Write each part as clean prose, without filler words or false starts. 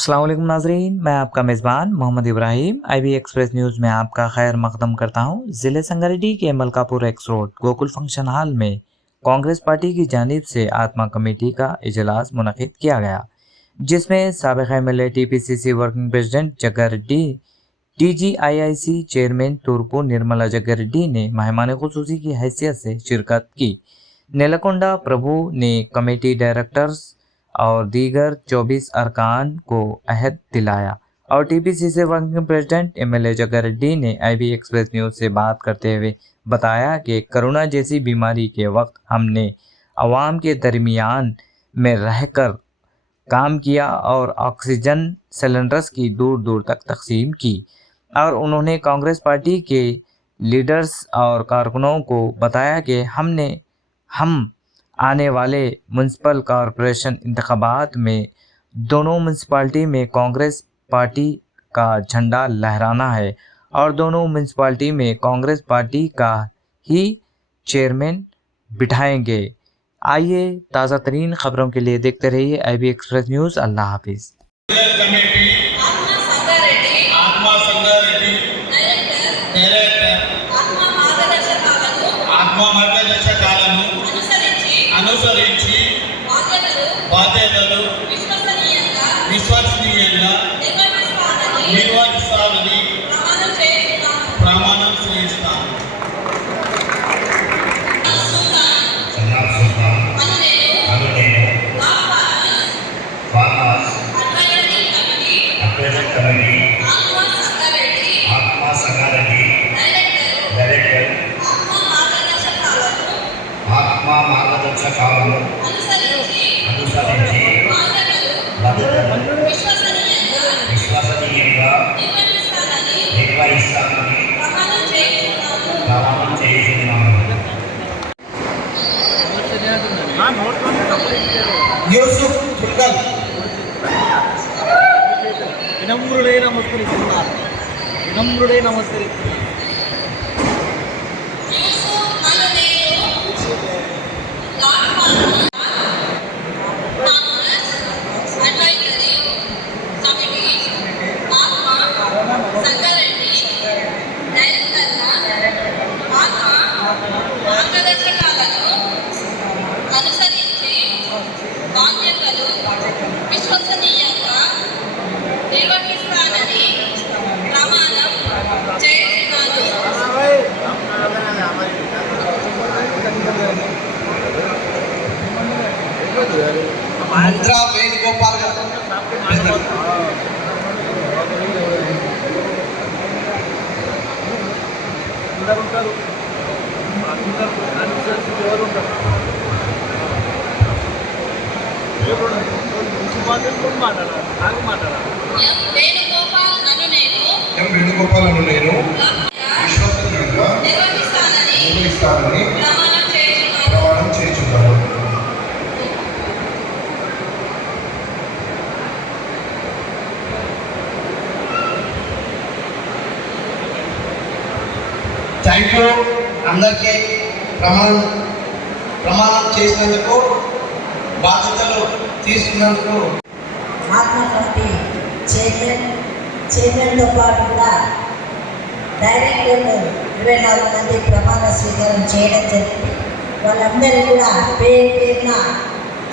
अस्सलाम वालेकुम नाजरीन, मैं आपका मेज़बान Mohammed Ibrahim IB express news में आपका खैर मकदम करता हूँ। ज़िले संगारेड्डी के Malkapur X road Gokul function hall में कांग्रेस पार्टी की जानिब से आत्मा कमेटी का इजलास मुनक़िद किया गया, जिसमें साबिक़ MLA TPCC working president Jaggareddy, TGIIC chairman Turpu Nirmala Jaggareddy ने मेहमान खुसूसी की हैसियत से शिरकत की। नेलकोंडा प्रभु ने कमेटी डायरेक्टर्स और दीगर 24 अरकान को अहद दिलाया और TPCC वर्किंग प्रेसिडेंट MLA जग्गारेड्डी ने IB एक्सप्रेस न्यूज़ से बात करते हुए बताया कि कोरोना जैसी बीमारी के वक्त हमने अवाम के दरमियान में रहकर काम किया और ऑक्सीजन सिलेंडर्स की दूर दूर तक तकसीम की और उन्होंने कांग्रेस पार्टी के लीडर्स और कारकुनों को बताया कि हम आने वाले म्युनिसिपल कॉरपोरेशन इंतखाबात में दोनों म्युनिसिपैलिटी में कांग्रेस पार्टी का झंडा लहराना है और दोनों म्युनिसिपैलिटी में कांग्रेस पार्टी का ही चेयरमैन बिठाएंगे। आइए ताज़ा तरीन खबरों के लिए देखते रहिए IB एक्सप्रेस न्यूज़। अल्लाह हाफिज़। అనుసరించి బాధ్యతలు విశ్వసనీయంగా నిర్వహిస్తానని ప్రమాణం చేస్తాను. ఆత్మా సంగారెడ్డి డైరెక్టర్ ఆత్మా మార్గదర్శకాలను అనుసరించి బాధ్యతలు విశ్వసనీయంగా నిర్వహిస్తానని ప్రమాణం చేస్తున్నాను. యూసుఫ్ ఫుల్కల్ వినమ్రుడై నమస్కరిస్తున్నారు. అనుసరించి బాధ్యతలు విశ్వసనీయంగా నిర్వహిస్తానని ప్రమాణం చేస్తున్నాను. ముద్రా వేణుగోపాల్ గారు ఉంటారు. ఎవరు ఉంటారు? ఎం వేణుగోపాల్ అను నేను విశ్వసనీయంగా నిర్వహిస్తానని ప్రమాణం చేస్తున్నాను. థ్యాంక్ యూ అందరికీ. ప్రమాణం చేసినందుకు, బాధ్యతలు తీసుకున్నందుకు. ఆత్మ కమిటీ చైర్మన్తో పాటు కూడా డైరెక్టర్లు 24 మంది ప్రమాణ స్వీకారం చేయడం జరిగింది. వాళ్ళందరికీ కూడా పేరున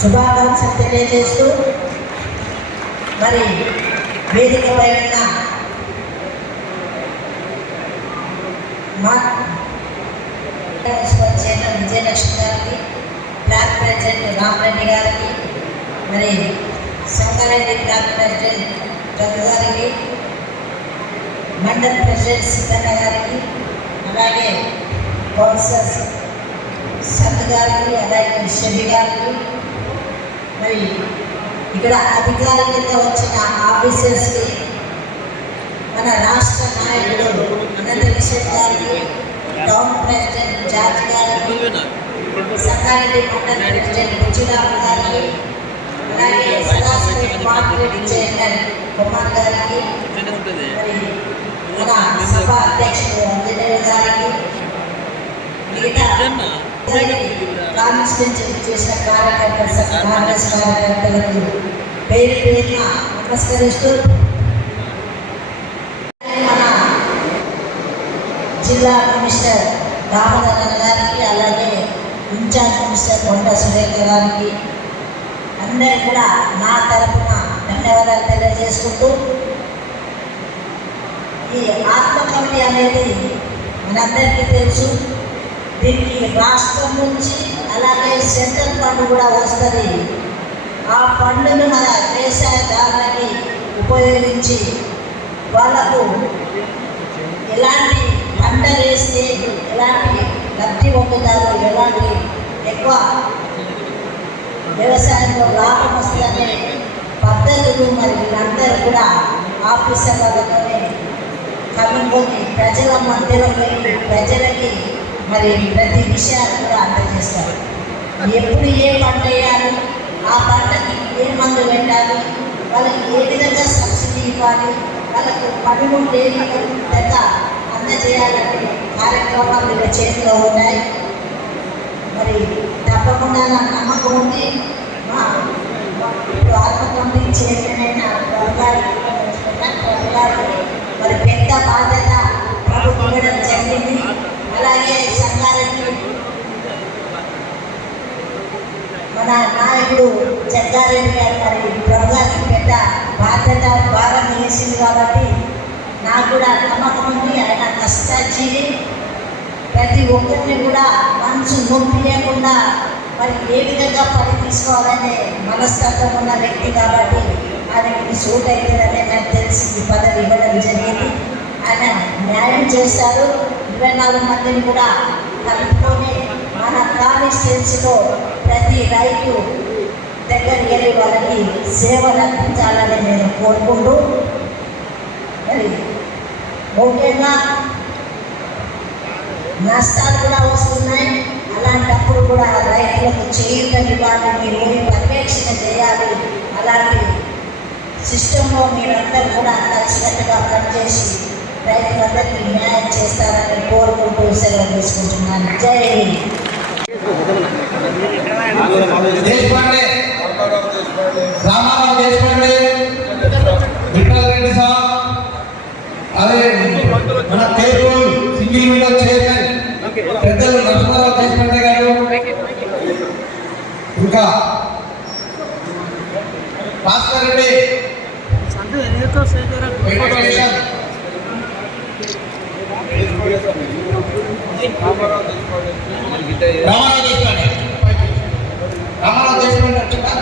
శుభాకాంక్షలు తెలియజేస్తూ, మరి వేదికపై ఉన్న మున్సిపల్ చైర్మన్ విజయలక్ష్మి గారికి, బ్లాక్ ప్రెసిడెంట్ రామరెడ్డి గారికి, మరి సంగారెడ్డి బ్లాక్ ప్రెసిడెంట్ జగ్గు గారికి, మండల్ ప్రెసిడెంట్ సిద్ధన్న గారికి, అలాగే కౌన్సిలర్స్ సంత్ గారికి, అలాగే షబి గారికి, మరి ఇక్కడ అధికారికంగా వచ్చిన ఆఫీసర్స్కి, మన రాష్ట్ర నాయకుడు అనంత కిషోర్ గారికి, టౌన్ ప్రెసిడెంట్ జార్జ్ గారికి, సంగారెడ్డి మండల్ ప్రెసిడెంట్ బుచ్చిరామ్ గారికి, అలాగే సదాశివ మార్కెట్ చైర్మన్ కుమార్ గారికి, మరి మన సభ అధ్యక్షుడు అంజనేయ గారికి, మిగతా కాన్స్టిట్యూన్సీ చేసిన కాంగ్రెస్ కార్యకర్తలకు పేరున నమస్కరిస్తూ మన జిల్లా మినిస్టర్ రామధరన్ గారికి, అలాగే ఇన్ఛార్జ్ మినిస్టర్ కొండ సురేఖ గారికి అందరూ కూడా నా తరఫున ధన్యవాదాలు తెలియజేసుకుంటూ, ఈ ఆత్మ కమిటీ అనేది మనందరికీ తెలుసు. దీనికి రాష్ట్రం నుంచి అలాగే సెంట్రల్ ఫండ్ కూడా వస్తుంది. ఆ ఫండ్ను మన వ్యవసాయదారులకి ఉపయోగించి వాళ్ళకు ఎలాంటి పంట వేస్తే ఎలాంటి లబ్ధి పొందుతారు, ఎలాంటి ఎక్కువ వ్యవసాయంలో లాభం వస్తుందనే పద్ధతులు మరి వీళ్ళందరూ కూడా ఆఫీసర్లతోనే కనుక్కొని ప్రజల మధ్యలో వెళ్ళి ప్రజలకి మరి ప్రతి విషయాలు కూడా అందజేస్తారు. ఎప్పుడు ఏ పంట వేయాలి, ఆ పంటకి ఏ మందు పెట్టాలి, వాళ్ళకి ఏ విధంగా సబ్సిడీ ఇవ్వాలి, వాళ్ళకు పనిముట్లు ఏ విధంగా అందజేయాలనే కార్యక్రమాలు వీళ్ళ చేతిలో ఉన్నాయి. మరి తప్పకుండా నా నమ్మకం ఉంది. ఇప్పుడు ఆత్మ కమిటీ చైర్మన్ అయిన మరి పెద్ద బాధ్యత ప్రభుత్వం ఇవ్వడం జరిగింది. అలాగే సంగారెడ్డి మన నాయకుడు జగ్గారెడ్డి గారు మరి ప్రభుత్వానికి పెద్ద బాధ్యత భారం వేసింది కాబట్టి నాకు కూడా నమ్మకం ఉంది. ఆయన కష్టజీవి, ప్రతి ఒక్కరిని కూడా మనసు నొప్పియకుండా మరి ఏ విధంగా పని తీసుకోవాలనే మనస్తత్వం ఉన్న వ్యక్తి కాబట్టి ఆయనకి సూట్ అవుతుందనే నాకు తెలిసి ఈ పదవి ఇవ్వడం జరిగింది. ఆయన న్యాయం చేస్తారు. 24 మందిని కూడా కలుపుకొని మన కాన్స్టిట్యున్సీలో ప్రతి రైతు దగ్గరికి వెళ్ళి వాళ్ళకి సేవలు అందించాలని నేను కోరుకుంటూ, మరి ముఖ్యంగా నష్టాలు కూడా వస్తున్నాయి. అలాంటప్పుడు కూడా రైతులకు చేయూతనివ్వాలి, మీరు పోయి పర్యవేక్షణ చేయాలి. అలాంటి సిస్టంలో మీరందరూ కూడా కలిసినట్టుగా పనిచేసి రైతులందరికీ న్యాయం చేస్తారని కోరుకుంటూ సెలవు తీసుకుంటున్నాను. జై హింద్. దేశపాండే, రామారావు దేశపాండే, విఠల్ రెడ్డి సాబ్, అదే మన కేబుల్ సింగిల్ విండో చైర్మన్ పెద్దలు నరసింహారావు దేశపాండే గారు, ఇంకా భాస్కర్ రెడ్డి, వెంకటేశం, రామారావు దేశపాండే అంటున్నా.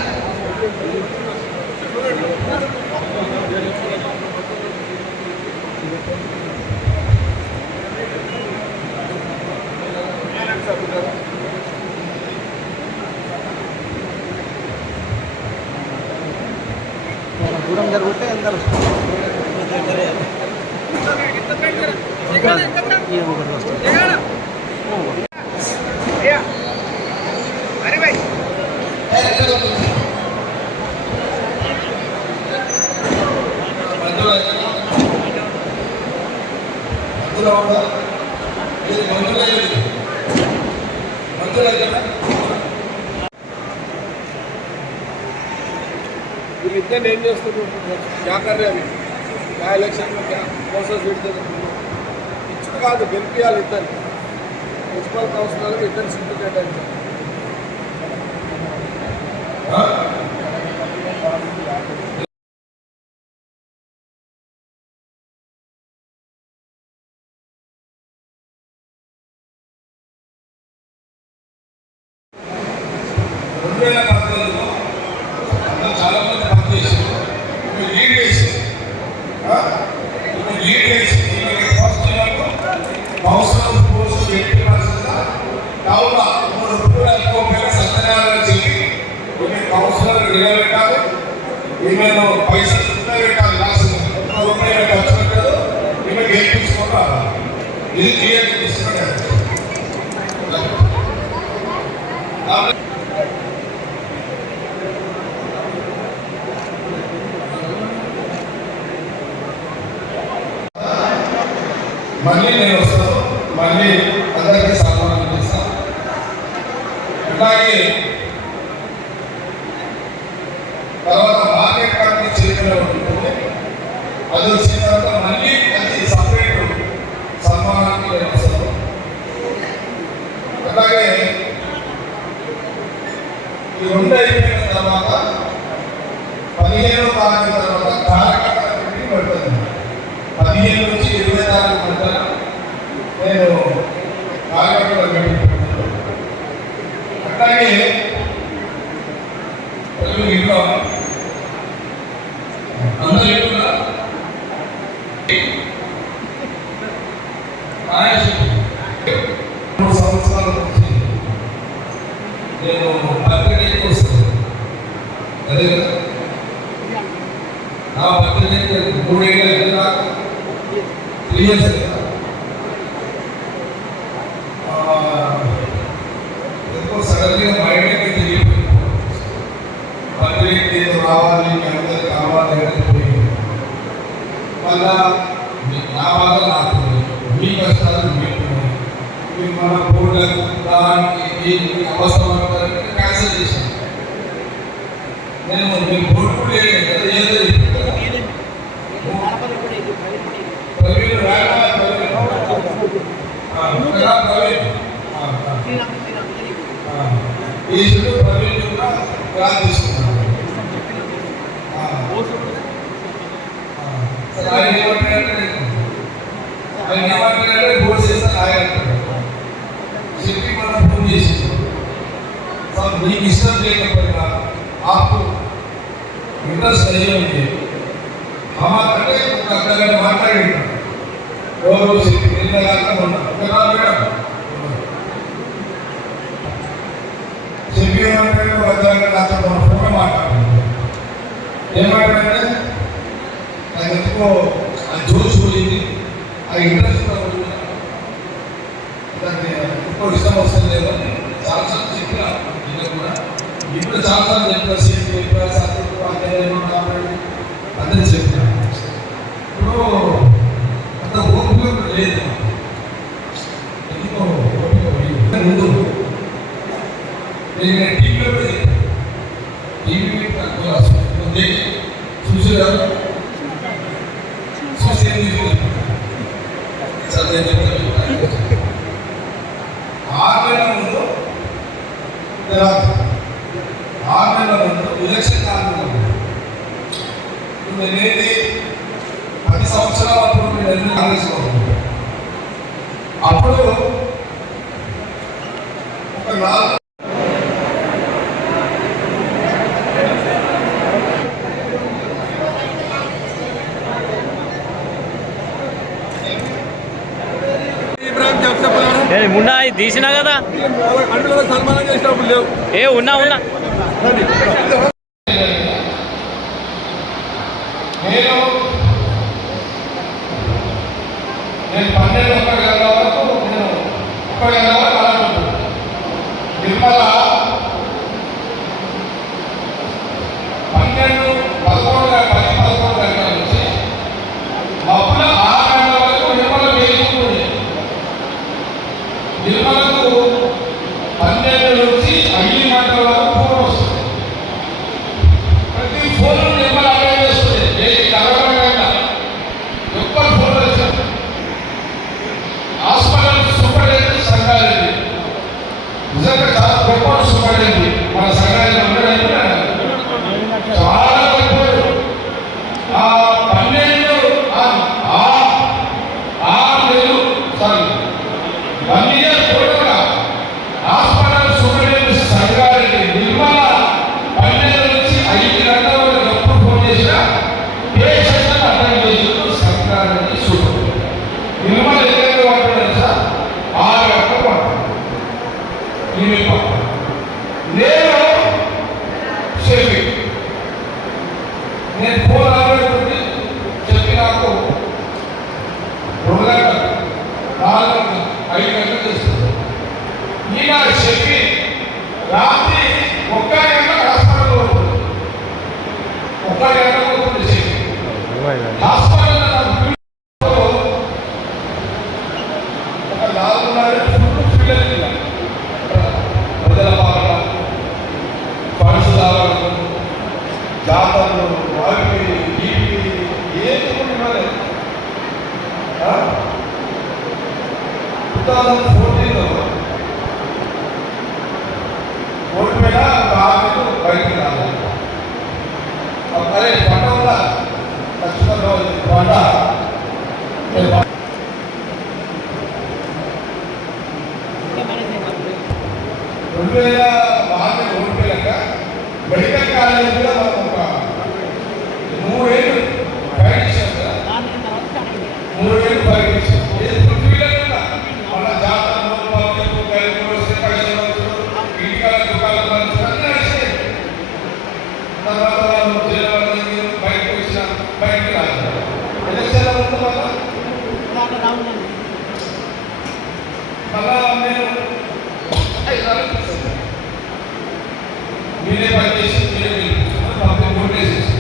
దూరం జరుగుతే అందరూ వీళ్ళిద్దరు ఏం చేస్తున్నారు? क्या कर रहे हैं? क्या इलेक्शन में क्या प्रोसेस ఇచ్చు కాదు, గెలిపియాలి. ఇద్దరు మున్సిపల్ కౌన్సిలర్లు ఇద్దరు సీట్లు కేటాయించారు. చాలా మంది పనిచేసారు, లీడ్ చేశారు. లీడ్ చేసి ఫస్ట్ కౌన్సిలర్ పోస్ట్ పెట్టాల్సిందా కావున 3 రూపాయలు ఎక్కువ సత్యనారాయణ చెప్పి కొన్ని కౌన్సిలర్ నిలబెట్టాలి. ఈమెను పైసలు పెట్టాలి. లాస్ట్ 1 రూపాయలు ఖర్చు పెట్టారు. ఈమె గెలిపించుకుంటారు. ఇది క్లియర్ తీసుకున్నాడు. మళ్ళీ నేను వస్తాను, మళ్ళీ అందరికీ సన్మానం చేస్తాను. అలాగే తర్వాత మార్కెట్ కమిటీ చైర్మన్ అది వచ్చిన తర్వాత మళ్ళీ అది సపరేట్ సన్మానానికి వస్తారు. అలాగే ఈ 2 అయిపోయిన తర్వాత 15వ తారీఖు తర్వాత కార్యకర్తల మీటింగ్ పడుతుంది. 15 నుంచి 20 తారీఖు మధ్య నేను కార్యకర్తల మీటింగ్ పెడతాను. అట్లాగే ఇంట్లో అందరూ కూడా 3 సంవత్సరాల నుంచి నేను పత్రికకి వస్తాను. అదే కదా నా పత్రిక 3 ఏళ్ళు దాకా 3 years ఎందుకో సడన్గా బయటకి తెలియపోయింది. పత్రిక ఏదో రావాలి, అందరు కావాలి అనేది పోయింది. మళ్ళా నా బాధ నాకు, మీ కష్టాలు మీకు, మీరు మన బోర్డులకు దానికి అవసరం క్యాన్సిల్ చేశాను. నేను మీ బోర్డు కూడా లేదు కదా, ఏదో ప్రవీణ్ ఈ చుట్టూ ప్రవీణ్ కూడా గ్రాంట్ తీసుకున్నాను. ఆయన ఏమంటాడంటే బోర్డు చేస్తే ఆయన చెప్పి మనం ఫోన్ చేసి సార్ మీకు ఇష్టం లేకపోయినా ఆకు ఇంట్రెస్ట్ అయ్యి అంటే ఒక అర్థగంట మాట్లాడి రోజు చెప్పి నిన్నగాక మేడం చెప్పి ఏమంటే అర్థగంట నాతో మన ఫోన్ మాట్లాడాలి. ఏమంటాడంటే అది ఎందుకో ఆ జోష్ పోయింది, ఆ ఇంట్రెస్ట్ దాన్ని ఎక్కువ ఇష్టం వస్తుంది లేదు. చాలాసార్లు చెప్పిన ఇంకా కూడా ఇప్పుడు చాలాసార్లు చెప్పిన సీట్ చెప్పిన అందరూ చెప్పిన ఇప్పుడు అంత ఓపిక లేదు. ఎందుకో ఓపిక ముందు నేను టీవీలో టీవీ చూసేవారు ఆరు నెలల ముందు ఎలక్షన్ కాలంలో నేనేది 10 సంవత్సరాల అప్పుడు నేను కాంగ్రెస్లో అప్పుడు ఒక 4 ఉన్నా ఇది తీసినా కదా సన్మానం చేసినప్పుడు లేవు. ఉన్నా నేను 12 గంటల వరకు నేను 1 గంట వరకు అలాంటి నిర్మల 12, 11 గంటల నుంచి మబ్బుల 6 గంటల వరకు నిర్మల వేసుకుంటుంది. నిర్మలకు 12 నుంచి 5 గంటల వరకు ఫోన్ వస్తుంది. ప్రతి ఫోన్ నిర్మల అప్లై చేస్తుంది. ఏది కలవకుండా ఎక్కువ ఫోన్ వచ్చారు. హాస్పిటల్ సూపరింటెండెంట్ సంగారెడ్డి నిజంగా చాలా గొప్ప సూపరింటెండెంట్. మన సంగారెడ్డి అందరూ చాలా గొప్ప. 1 year టోటల్గా హాస్పిటల్ సూపరింటెండెంట్ సంగారెడ్డి నిర్మల 12 నుంచి 5 గంటల వరకు ఎప్పుడు ఫోన్ చేసినా పేషెంట్ అటెండ్ చేస్తూ సంగారెడ్డి సూపరింటెండెంట్. నిర్మల ఎక్కడ పడుతుంది సార్ 6 గంటలు పడుతుంది. నేను షెఫీ నేను ఫోన్ ఆపేటువంటి చెప్పి నాకు 2 గంటలు 4 గంటలు 5 గంటలు చేస్తుంది. ఈయన చెప్పి రాత్రి 1 గంట హాస్పిటల్లో ఉంటుంది. 1 గంటలో ఉంటుంది చెప్పి హాస్పిటల్లో ఒక 4:30 పిల్లలు ప్రజల పాలన పరిశుధాలు జాతరలు వారికి ఏది కూడా 2014లో ఓడిపోయినా ఆమెకు బయటకు రాలేదు. అరే పంట ఉందా ఖచ్చితంగా పంట 2006 ఓడిపోయాక మెడికల్ కాలేజ్ కూడా మనం ఒక 3 ఏళ్ళు ఫైట్ ఇచ్చాం కదా, 3 ఏళ్ళు ఫైట్ ఇచ్చాం. మన జాతర వస్తే పైసలు ఇంటికాల దుకాణాలు నడిచాయి. తర్వాత బయటకు వచ్చిన బయటకు రాదు. ఎలక్షన్ల ముందు మళ్ళా నేను 5 సార్లు చూసాను. మీరే పనిచేసి మీరే గెలిపించాను. పబ్లిక్ ఓటేసేసి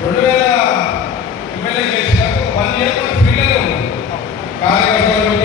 2000 ఎమ్మెల్యే గెలిచినాక 1 ఇయర్ ఫ్రీగానే ఉంది. కార్యకర్తలు